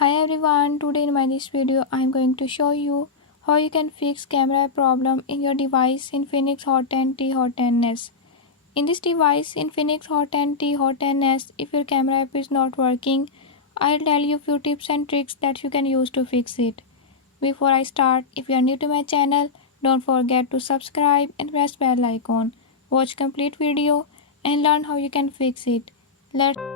Hi everyone, today in this video I am going to show you how you can fix camera problem in your device Infinix Hot 10T Hot 10s. In this device Infinix Hot 10T Hot 10s, if your camera app is not working, I'll tell you few tips and tricks that you can use to fix it. Before I start, if you are new to my channel, don't forget to subscribe and press bell icon. Watch complete video and learn how you can fix it. Let's